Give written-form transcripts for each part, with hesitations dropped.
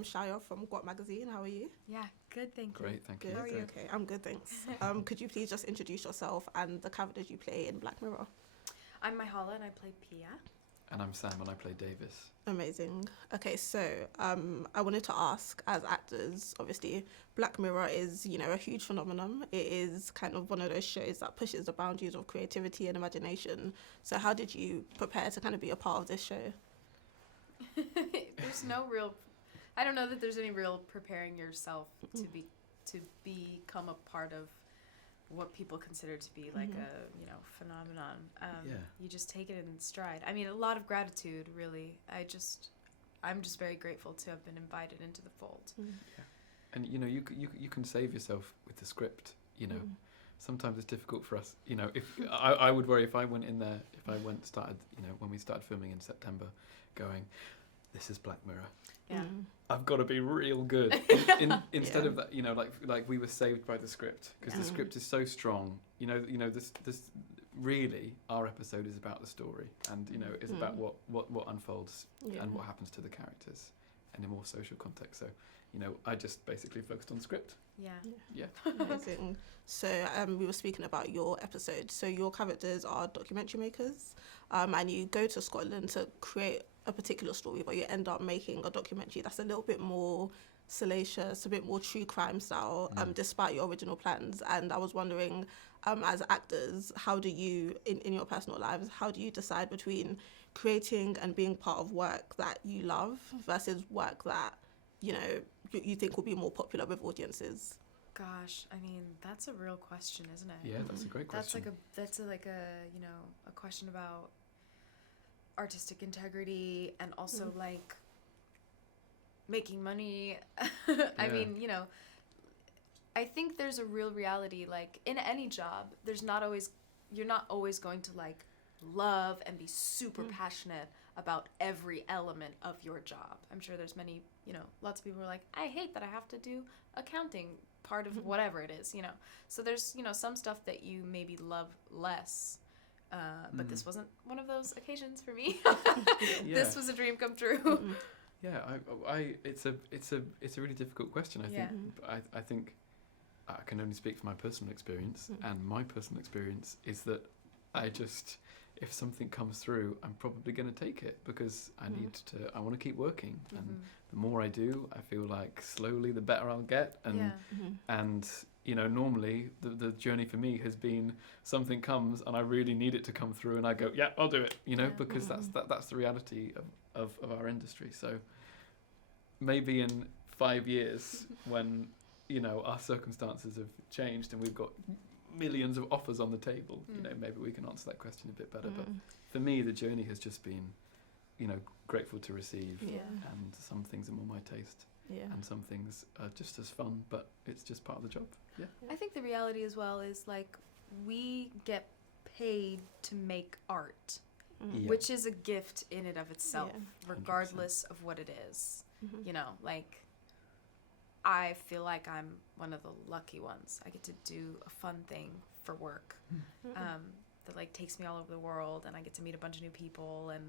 I'm Shaya from GUAP magazine. How are you? Yeah, good, thank you. Great, thank you. Good. How are you? Okay, I'm good, thanks. Could you please just introduce yourself and the characters you play in Black Mirror? I'm Mhya'la and I play Pia. And I'm Sam and I play Davis. Amazing. Okay, so I wanted to ask, as actors, obviously, Black Mirror is, a huge phenomenon. It is kind of one of those shows that pushes the boundaries of creativity and imagination. So how did you prepare to kind of be a part of this show? There's no real, I don't know that there's any real preparing yourself to become a part of what people consider to be like a phenomenon. You just take it in stride. I mean, a lot of gratitude, really. I'm just very grateful to have been invited into the fold. Yeah. And you can save yourself with the script. Sometimes it's difficult for us. If I would worry if I went in there, started when we started filming in September, going, this is Black Mirror. Yeah. I've got to be real good. Instead of that, like we were saved by the script because the script is so strong. This really our episode is about the story, and is about what unfolds and what happens to the characters in a more social context. So, I just basically focused on script. Yeah. Amazing. So we were speaking about your episode. So your characters are documentary makers, and you go to Scotland to create a particular story, but you end up making a documentary that's a little bit more salacious, a bit more true crime style, despite your original plans. And I was wondering, as actors, how do you, in your personal lives, how do you decide between creating and being part of work that you love versus work that, you think will be more popular with audiences? Gosh, I mean, that's a real question, isn't it? Yeah, that's a great question. That's a question about artistic integrity and also like making money. I mean, I think there's a real reality, like in any job, you're not always going to like love and be super passionate about every element of your job. I'm sure there's many, lots of people who are like, I hate that I have to do accounting part of whatever it is, So there's, some stuff that you maybe love less. But this wasn't one of those occasions for me. This was a dream come true. Yeah, it's a really difficult question. I think I can only speak from my personal experience, and my personal experience is that if something comes through, I'm probably going to take it because I want to keep working, and the more I do, I feel like slowly the better I'll get, and normally the journey for me has been something comes and I really need it to come through, and I go, yeah, I'll do it, because that's the reality of our industry. So maybe in 5 years when our circumstances have changed and we've got millions of offers on the table, maybe we can answer that question a bit better. But for me, the journey has just been grateful to receive, and some things are more my taste, and some things are just as fun, but it's just part of the job. I think the reality as well is like we get paid to make art, which is a gift in and of itself, regardless 100%. Of what it is. Like I feel like I'm one of the lucky ones. I get to do a fun thing for work that like takes me all over the world, and I get to meet a bunch of new people and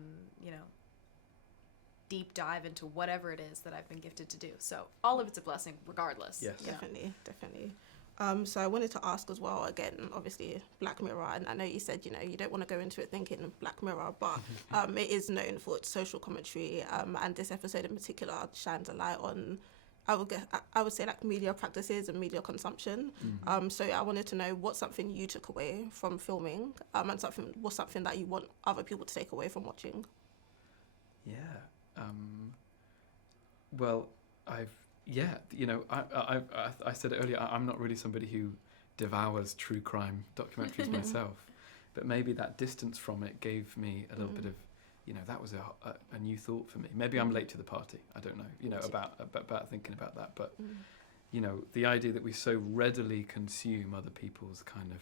deep dive into whatever it is that I've been gifted to do. So all of it's a blessing regardless. Yes. Definitely. So I wanted to ask as well, again, obviously Black Mirror, and I know you said, you don't want to go into it thinking Black Mirror, but it is known for its social commentary, and this episode in particular shines a light on, I would say, like media practices and media consumption. So I wanted to know what's something you took away from filming, and what's something that you want other people to take away from watching. Well, I said it earlier, I'm not really somebody who devours true crime documentaries myself, but maybe that distance from it gave me a little bit of, that was a new thought for me. Maybe I'm late to the party. I don't know, about thinking about that. But, the idea that we so readily consume other people's kind of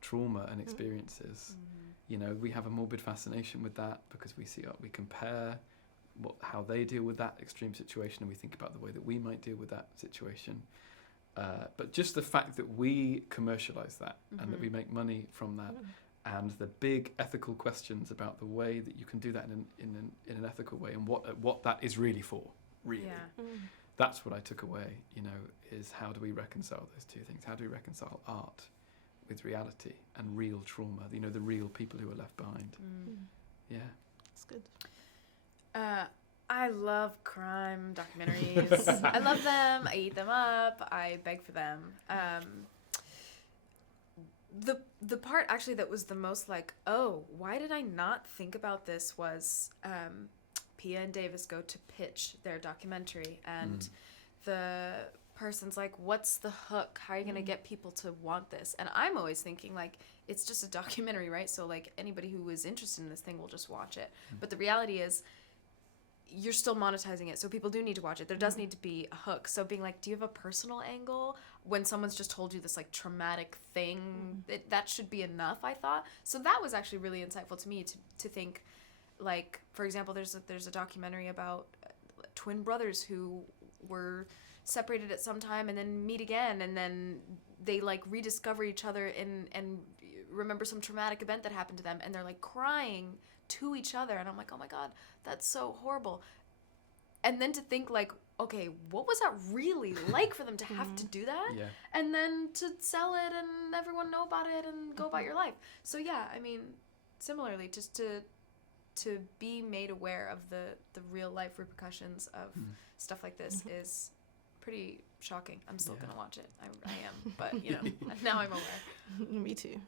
trauma and experiences, we have a morbid fascination with that because we compare how they deal with that extreme situation, and we think about the way that we might deal with that situation. But just the fact that we commercialize that and that we make money from that, and the big ethical questions about the way that you can do that in an ethical way, and what that is really for, really. Yeah. That's what I took away, you know, is how do we reconcile those two things? How do we reconcile art with reality and real trauma, you know, the real people who are left behind? Yeah. That's good. I love crime documentaries. I love them. I eat them up. I beg for them. The part actually that was the most like, oh, why did I not think about this was Pia and Davis go to pitch their documentary, and the person's like, what's the hook? How are you going to get people to want this? And I'm always thinking, like, it's just a documentary, right? So, like, anybody who is interested in this thing will just watch it. But the reality is, you're still monetizing it, so people do need to watch it. There does need to be a hook. So being like, do you have a personal angle when someone's just told you this like traumatic thing? That should be enough, I thought. So that was actually really insightful to me to think, like, for example, there's a documentary about twin brothers who were separated at some time and then meet again, and then they like rediscover each other and remember some traumatic event that happened to them, and they're like crying to each other, and I'm like, oh my god, that's so horrible. And then to think like, okay, what was that really like for them to have to do that? Yeah. And then to sell it and everyone know about it and go about your life. So yeah, I mean, similarly, just to be made aware of the real life repercussions of stuff like this is pretty shocking. I'm still gonna watch it. I am, but you know, now I'm aware. Me too.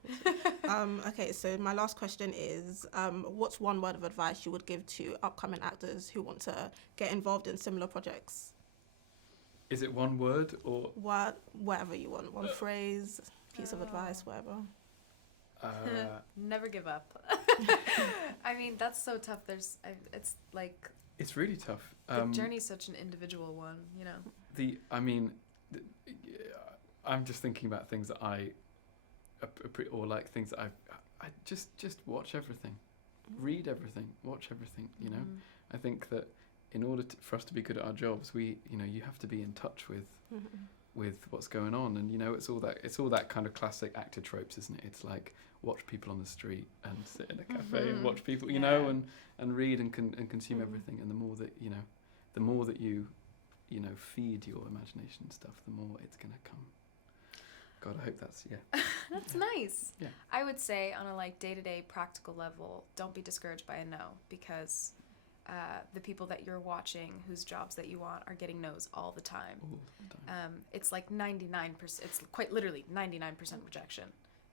Okay, so my last question is, what's one word of advice you would give to upcoming actors who want to get involved in similar projects? Is it one word or Whatever you want, one phrase, piece of advice, whatever. Never give up. I mean, that's so tough. It's like, it's really tough. the journey's such an individual one, you know. I'm just thinking about things that or like things that I just watch everything, read everything, watch everything. You know, I think that in order for us to be good at our jobs, you have to be in touch with what's going on, and you know, it's all that kind of classic actor tropes, isn't it? It's like watch people on the street and sit in a cafe and watch people, you know, and read and consume everything, and the more that you feed your imagination and stuff, the more it's gonna come. God, I hope that's That's nice. Yeah. I would say on a like day-to-day practical level, don't be discouraged by a no, because the people that you're watching whose jobs that you want are getting no's all the time. It's like 99%, it's quite literally 99% rejection.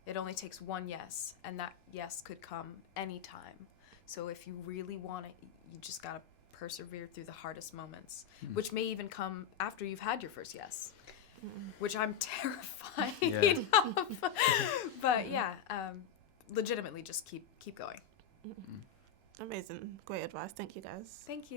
It only takes one yes, and that yes could come anytime. So if you really want it, you just gotta persevere through the hardest moments, which may even come after you've had your first yes, which I'm terrified of. But legitimately just keep going. Amazing. Great advice. Thank you, guys. Thank you.